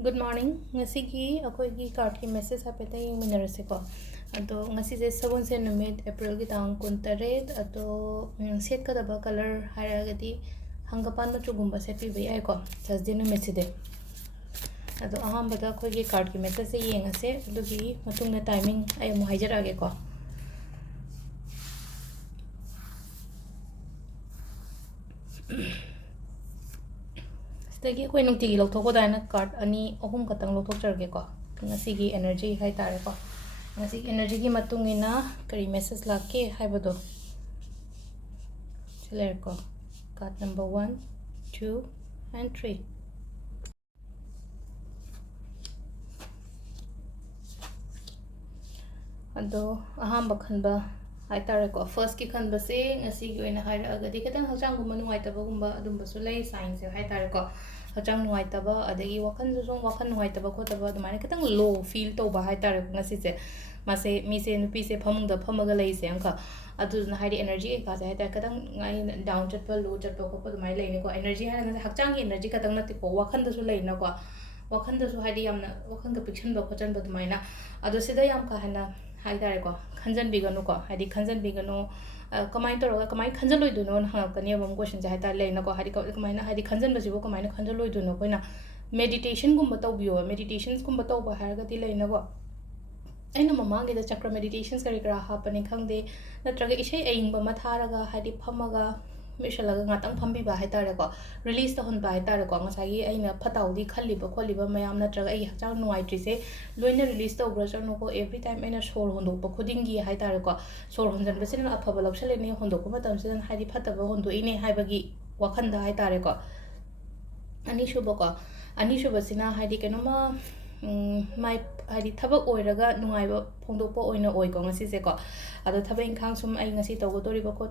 Good morning. Ngasi ki akoi ki card ki message hapeta yung minarase ko. Ato ngasi je sabon se numit April ki tang kuntaret ato set ka daba color haragati hangapan no chugumba set pi bai ko. Thursday numit se de. Ato aham bada akoi ki card ki message se yengase adugi matung na timing ay mo haijarage ko. Stagi akoi nung tigi lokthoko dana card ani ahum katang lokthok charge ko. Ngasi ki energy hai tare ko. Ngasi energy ki matung ina kari message lake hai bado. Chiller ko. Card number 1, 2, and 3. Ado aham bakhan ba hai tare ko. First ki khan ba se ngasi ki oina hai agadi katang hachang gumba nungai taba gumba adum basu lay sign se hai tare ko. Hachang nungai taba adagi wakan su song wakan nungai taba ko taba adumane katang low feel to ba hai tare ko ngasi se mase mi se nupi se phamung da phamaga lay se angka adu na hai energy ka se hai tare katang ngai down chat pa low chat pa ko adumai lay ne ko energy hai na hachang ki energy katang na ti ko wakan da su lay na ko wakan da su hai di yamna wakan ka picture ba ko chan ba adumai na adu sida yam ka hana hai tare ko khanjan biganu ko hai di khanjan biganu kamai to ro kamai khanjan loi du no ha kani bam question ja hai ta lei na ko hai di kamai na hai di khanjan ba jibo kamai na khanjan loi du no ko na meditation gum ba taw biyo meditations gum ba taw ba har ga ti lei na ko aina mama ge da chakra meditations kari kra ha pani khangde natraga isai aing ba ma tharaga hai di phamaga mishalaga ngatang phambi ba hai tare ko release ta hun ba hai tare ko ngasagi aina phatau di khalli ba kholi ba mayam natraga ai hachang nuai tri se loina release ta ubra chano ko every time aina shor hondo ba khuding gi hai tare ko shor honjan ba sin aphaba loksale ne hondo ko matam sin hai di phataba hondo ine hai ba gi wakhan da hai tare ko ani shuba ko ani shuba sina hai di kenoma mai hai di thabak oiraga nungai ba phongdo po oina oi ko ngasi se ko ado thabak inkhang sum ai ngasi togo tori ba ko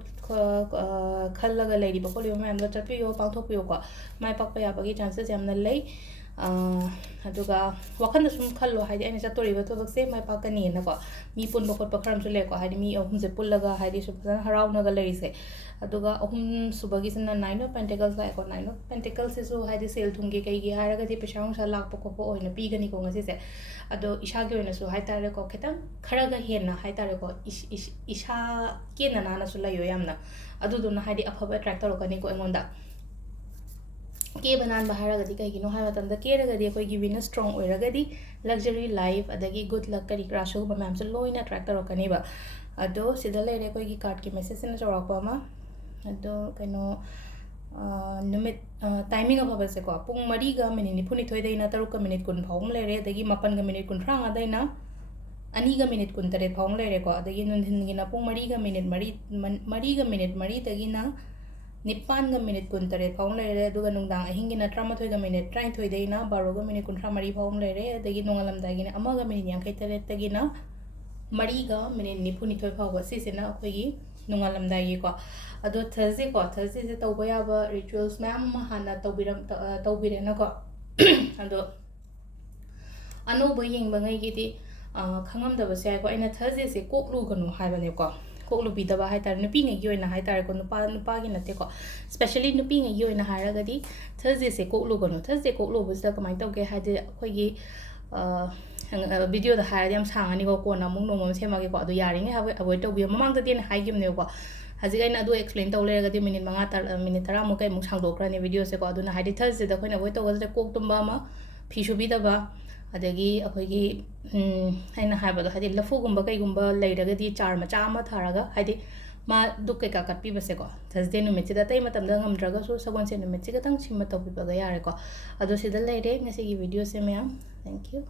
khallaga leiri ba ko liyo mayam da chapi yo pangthok yo ko mai pakpa ya bagi chances yamna lei aduga wakhan da sum khallo hai di aina chatori ba thobak se mai pakani na ko mi pun ba khot pa kharam su le ko hai di mi ahum je pullaga hai di su harau na ga leiri se aduga ahum subagi sina 9 of pentacles la ko 9 of pentacles se su hai di sel thungi kai gi haraga di pesang sa lak pa ko po oina pi gani ko ngasi se ado isha ge oina su hai tare ko khetang kharaga hena hai tare ko isha ke na na su la yo yamna adu do na hai di aphaba attract ro kani ko engonda ke banan bahara gadi kai gino hai matam da ke raga di koi gi Venus strong oi raga di luxury life adagi good luck kari krashu ba mam se loina attract ro kani ba ado sida le re koi gi card ki message na jora ko ma ado kaino numit timing of se ko pung mari ga minute ni phuni thoi deina taru ka minute kun phawm le re adagi mapan ga minute kun thranga deina ani ga minute kun tare phawm le re ko adagi nun hin gi na pung mari ga minute mari ga minute mari dagi na nipan ga minute kun tare phawm le re aduga nungdang ahingi na 33 ga minute 33 deina 12 ga minute kun thra mari phawm le re adagi nongalam dagi na ama ga minute yang kai tare dagi na mari ga minute ni phuni thoi phaw si se na khoi gi nongalam dagi ko ado Thursday se tawba ya ba rituals ma'am hana tawbire na ko ado ano ba yeng ba ngai gi di khangam da ba se ko ina Thursday se koklu ganu hai ba ne ko koklu bi da ba hai tar nupi ngai gi oina hai tar ko nupa gi na te ko especially nupi ngai gi oina hai ra ga di Thursday se koklu ganu Thursday koklu bu sa kamai taw ge hai de khoi gi video da hai yam sang ani ko na mung no mom se ma ge ko ado yari ngai ha avoid to bi mamang da den hai gim ne ko haji gaina adu explain taw le ga di minute manga tar minute tara mo kai mung sang do kra ne video se ko adu na hai di Thursday da khoi na avoid to ga kok tumba ma phi shu bi da ba adagi akhoi gi haina hai ba hadi lafu gumba kai gumba leiraga di char macha ma tharaga hadi ma duk kai ka kat pi base ko Thursday numit da tai matam da ngam draga so sagon se numit ga tang chimma taw pi ba ga yare ko ado sidal leire ngasi gi video se me thank you